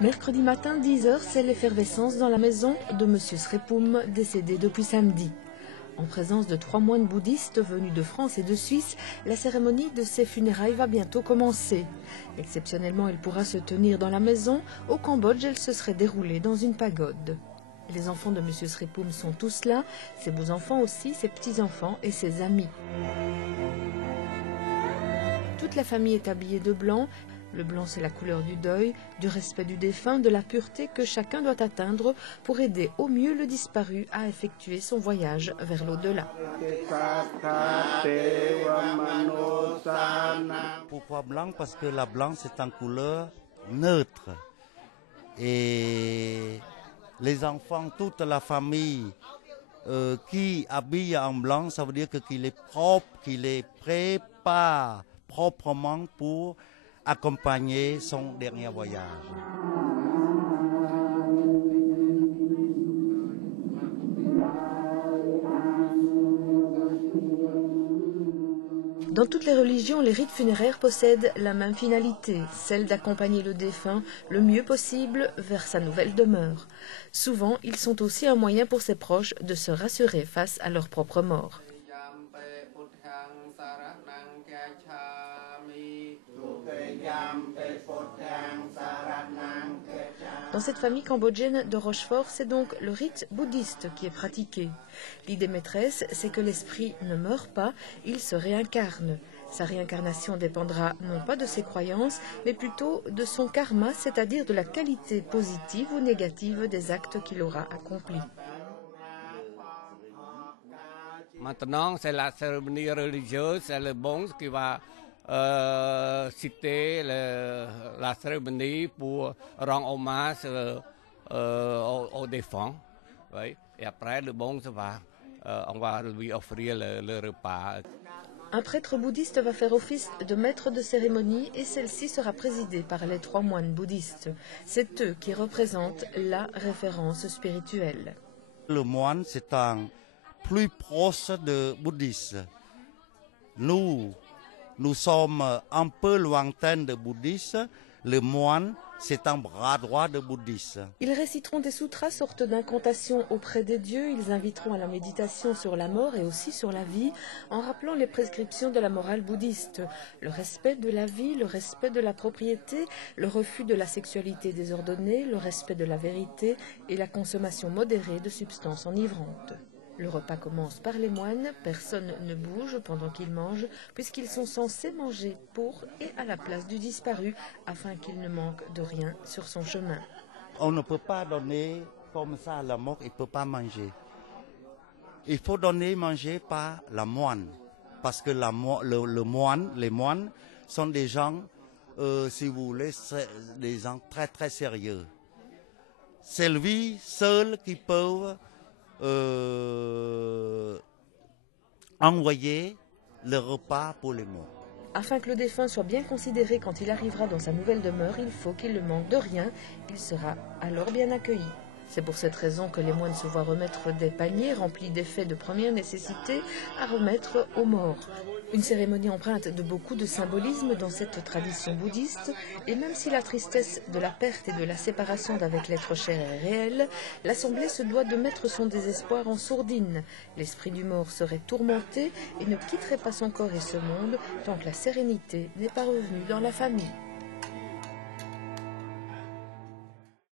Mercredi matin, 10 h, c'est l'effervescence dans la maison de M. Srepoum, décédé depuis samedi. En présence de 3 moines bouddhistes venus de France et de Suisse, la cérémonie de ses funérailles va bientôt commencer. Exceptionnellement, elle pourra se tenir dans la maison. Au Cambodge, elle se serait déroulée dans une pagode. Les enfants de M. Srepoum sont tous là, ses beaux-enfants aussi, ses petits-enfants et ses amis. Toute la famille est habillée de blanc. Le blanc, c'est la couleur du deuil, du respect du défunt, de la pureté que chacun doit atteindre pour aider au mieux le disparu à effectuer son voyage vers l'au-delà. Pourquoi blanc? Parce que la blanc, c'est une couleur neutre. Et les enfants, toute la famille qui habille en blanc, ça veut dire qu'il est propre, qu'il est préparé proprement pour accompagner son dernier voyage. Dans toutes les religions, les rites funéraires possèdent la même finalité, celle d'accompagner le défunt le mieux possible vers sa nouvelle demeure. Souvent, ils sont aussi un moyen pour ses proches de se rassurer face à leur propre mort. Dans cette famille cambodgienne de Rochefort, c'est donc le rite bouddhiste qui est pratiqué. L'idée maîtresse, c'est que l'esprit ne meurt pas, il se réincarne. Sa réincarnation dépendra non pas de ses croyances, mais plutôt de son karma, c'est-à-dire de la qualité positive ou négative des actes qu'il aura accomplis. Maintenant, c'est la cérémonie religieuse, c'est le bon qui va citer la cérémonie pour rendre hommage aux défunts. Oui. Et après, le bon, on va lui offrir le repas. Un prêtre bouddhiste va faire office de maître de cérémonie et celle-ci sera présidée par les 3 moines bouddhistes. C'est eux qui représentent la référence spirituelle. Le moine, c'est un plus proche de bouddhiste. Nous sommes un peu lointains de bouddhistes. Le moine, c'est un bras droit de bouddhiste. Ils réciteront des sutras, sorte d'incantations auprès des dieux. Ils inviteront à la méditation sur la mort et aussi sur la vie, en rappelant les prescriptions de la morale bouddhiste. Le respect de la vie, le respect de la propriété, le refus de la sexualité désordonnée, le respect de la vérité et la consommation modérée de substances enivrantes. Le repas commence par les moines, personne ne bouge pendant qu'ils mangent, puisqu'ils sont censés manger pour et à la place du disparu, afin qu'il ne manque de rien sur son chemin. On ne peut pas donner comme ça à la mort, il ne peut pas manger. Il faut donner manger par la moine, parce que les moines sont des gens, si vous voulez, des gens très très sérieux. C'est lui seul qui peut envoyer le repas pour les morts. Afin que le défunt soit bien considéré quand il arrivera dans sa nouvelle demeure, il faut qu'il ne manque de rien. Il sera alors bien accueilli. C'est pour cette raison que les moines se voient remettre des paniers remplis d'effets de première nécessité à remettre aux morts. Une cérémonie empreinte de beaucoup de symbolisme dans cette tradition bouddhiste, et même si la tristesse de la perte et de la séparation d'avec l'être cher est réelle, l'assemblée se doit de mettre son désespoir en sourdine. L'esprit du mort serait tourmenté et ne quitterait pas son corps et ce monde tant que la sérénité n'est pas revenue dans la famille.